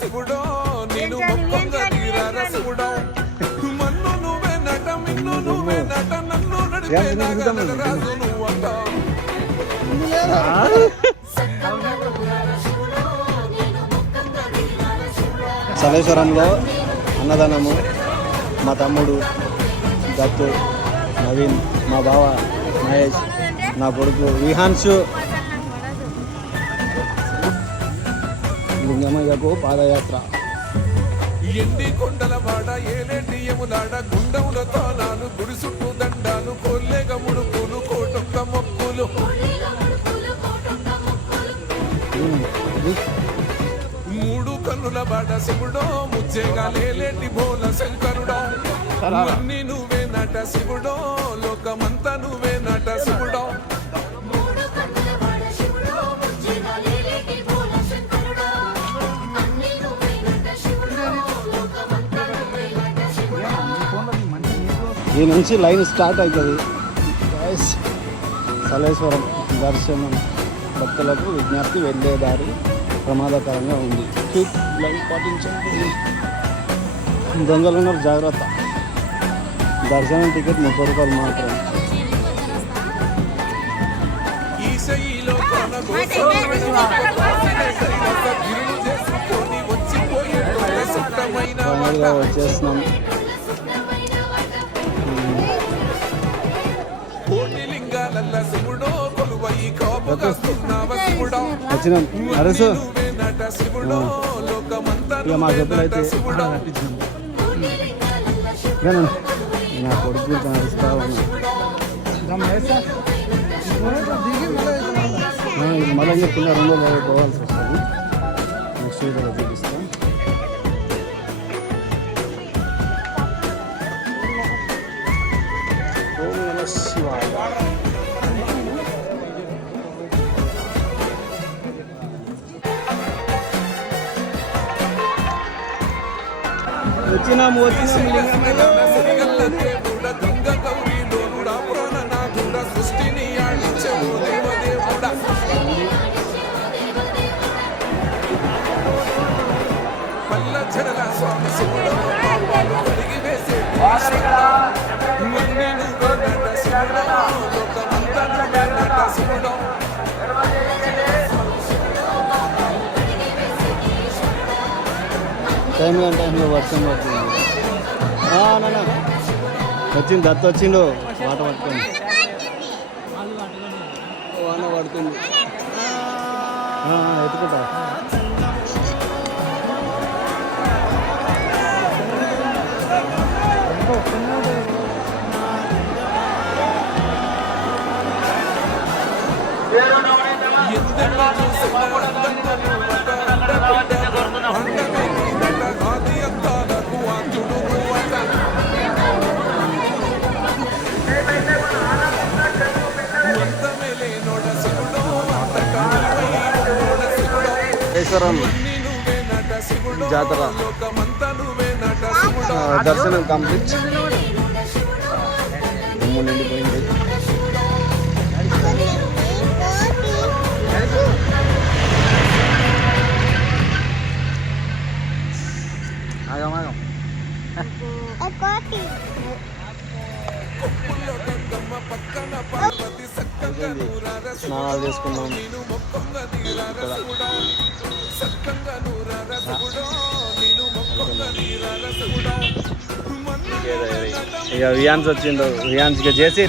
శివుడో నేను మొక్కంగా తీరార శివుడో మన్ను నువ్వే నట మిన్ను నువ్వే నట నన్ను నడిపే రాజు నువ్వంట సలేశ్వరంలో అన్నదానము మా తమ్ముడు దత్తు నవీన్ మా బావ మహేష్ నా కొడుకు విహాన్షు లింగమయ్యకు పాదయాత్ర ఎండి కొండల వాడ ఏలేటి యములాడ గుండములతో నాలు గుడి చుట్టూ దండాలు కొల్లేగ ముడుపులు కోటొక్క మొక్కులు మూడు కన్నుల బాడ శివుడో ముచ్చేగా లేలేటి బోల శంకరుడో అన్ని నువ్వే నట శివుడో లోకమంతా నువ్వే నట శివుడో ఈ నుంచి లైన్ స్టార్ట్ అవుతుంది. సలేశ్వరం దర్శనం భక్తులకు విజ్ఞప్తి వెళ్ళే దారి ప్రమాదకరంగా ఉంది. లైన్ పాటించండి. దొంగలున్నారు జాగ్రత్త. దర్శనం టికెట్ 30 రూపాయలు మాత్రం. ఫైనల్గా వచ్చేస్తున్నాం. వచ్చినాం అరసు ఇక మా చెప్పులు అయితే నా కొడుకు నడుస్తా మళ్ళీ చెప్తున్నా 2 రోజులు పోవాల్సి వస్తుంది. నెక్స్ట్ వీడియోలో చూపిస్తాం. ఓం నమః శివాయ. వచ్చినాము స్వామి శివుడు టైంలో వర్షం పడుతుంది. వచ్చింది దత్త వచ్చిండు. వాట పట్టుకొని వాన పడుతుంది. ఎత్తుకుంటా జాతర దర్శనం కంప్లీట్. నిండిపోయింది. స్నానాలు చేసుకున్నాం. ఇక వియాన్స్ వచ్చిండు. వియాన్స్ ఇక చేసి